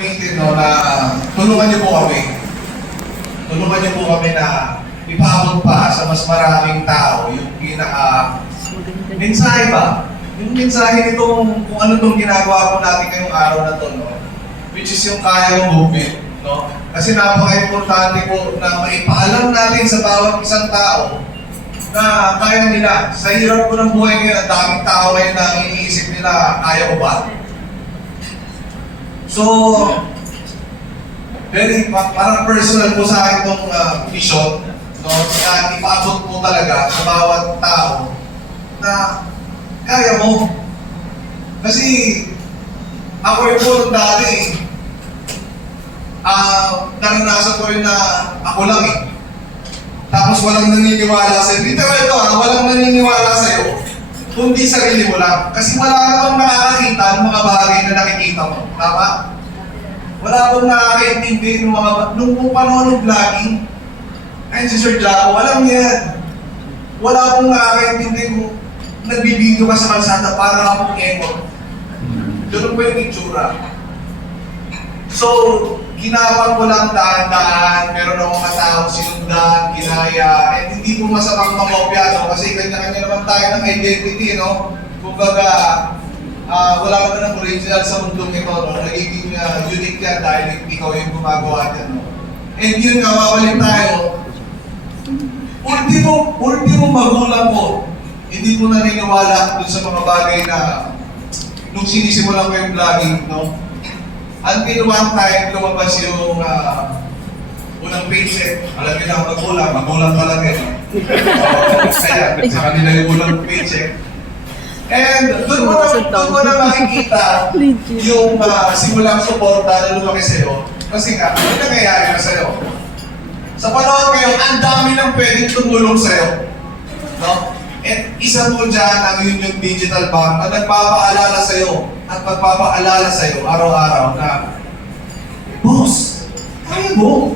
gamitin, no, na tulungan niyo po kami. Tulungan niyo po kami na ipaabot pa sa mas maraming tao yung mensahe ba? Yung mensahe nitong kung ano itong ginagawa po natin ngayong araw na to, no? Which is yung kaya movement, no? Kasi napaka-importante po na maipaalam natin sa bawat isang tao na kaya nila. Sa hirap po ng buhay ngayon, ang daming tao ngayon na iniisip nila, kaya ko ba? So, parang personal po sa akin itong mission, no? Na ipaabot po talaga sa bawat tao na kaya mo. Kasi ako rin po nung dati, naranasan ko rin na ako lang eh. Tapos walang naniniwala sa'yo. Dito ito walang naniniwala sa'yo, kundi sarili mo lang. Kasi wala namang nakakakita ng mga bagay na nakikita mo. Tama? Wala akong nakakaintindi ng mga nung panahon ng vlogging. Ayun si Sir Jaco, walang yan. Wala akong nakakaintindi kung nagbibideo ka sa kalsada para akong emot. Doon po yung itsura. So, ginapang ko lang daan-daan, meron akong matawag sinundan, ginaya, and hindi po masamang mamopya, no? Kasi kanya-kanya naman tayo ng identity, no? Kumbaga, wala ka na ng original sa mundong ito, no? Nagiging unique yan dahil ikaw yung gumagawa dyan, no? And yun nga, mabalik tayo. Ultimo magulang ko, hindi po naniniwala dun sa mga bagay na nung sinisimulan ko yung vlogging, no? Until one time, lumabas yung unang paycheck. Alam niyo na magulang pa lang eh. Kaya, sa kanila yung unang paycheck. And doon mo na makikita yung simulang suporta na lumaki sa'yo. Kasi nga, ano nangyayari na sa'yo? Sa panahon ngayon, ang dami nang pwedeng tumulong sa'yo. No? At isa po dyan ang yung digital bank na nagpapaalala sa'yo at magpapaalala sa'yo araw-araw na, boss, kaya mo.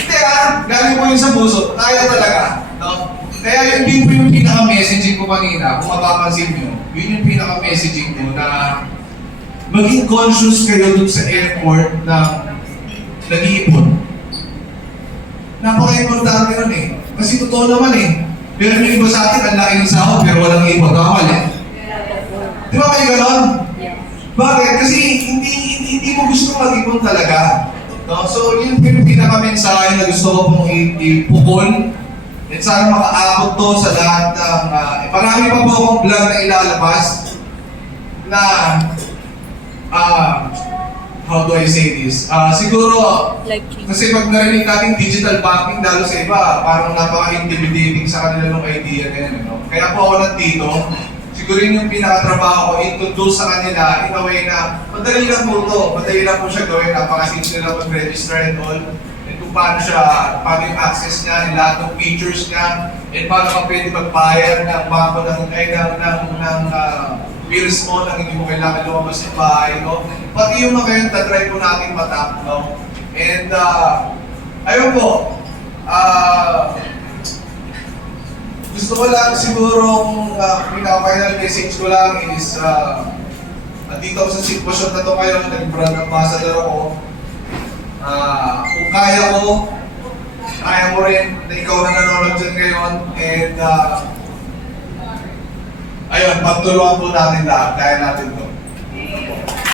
Hindi galing mo yun sa puso, kaya talaga. No? Kaya yun din po yung pinaka-messaging ko kanina, kung mapapansin nyo, yun yung pinaka-messaging ko na maging conscious kayo dun sa airport na nag-iipon. Napaka-importante nun eh. Kasi totoo naman eh. Pero yung iba sa atin, ang laki ng sahod, pero walang ipon. Tama mali. Di ba may ganon? Bakit? Kasi hindi mo gusto mag-ipon talaga. No? So, yun yung pinaka-mensahe na gusto ko pong ipukol. At sana makaabot to sa lahat ng... marami pa po akong vlog na ilalabas na... how do I say this? Siguro, kasi pag narinig natin digital banking lalo sa iba, parang napaka-intimidating sa kanila ng idea ganyan. No? Kaya po ako nandito, siguro yung pinakatrabaho ko, introduce sa kanila in a way na madali lang po ito, madali lang po siya gawin, napaka-simple lang mag-register and all, and kung paano yung access niya, and lahat ng features niya, and paano ka pwede mag-buyer ng bills mo nang hindi mo kailangan lumabas ng bahay, no? Pati yung mga yun, tatry po natin matap, no? And, ayun po, gusto ko lang sigurong pinaka-final message ko lang is, nandito ako sa sitwasyon na ito ngayon, nag-brand ambassador ako. Kung kaya mo rin na ikaw na nanonood dyan ngayon, and, ayun, pagtulungan po natin lahat, kaya natin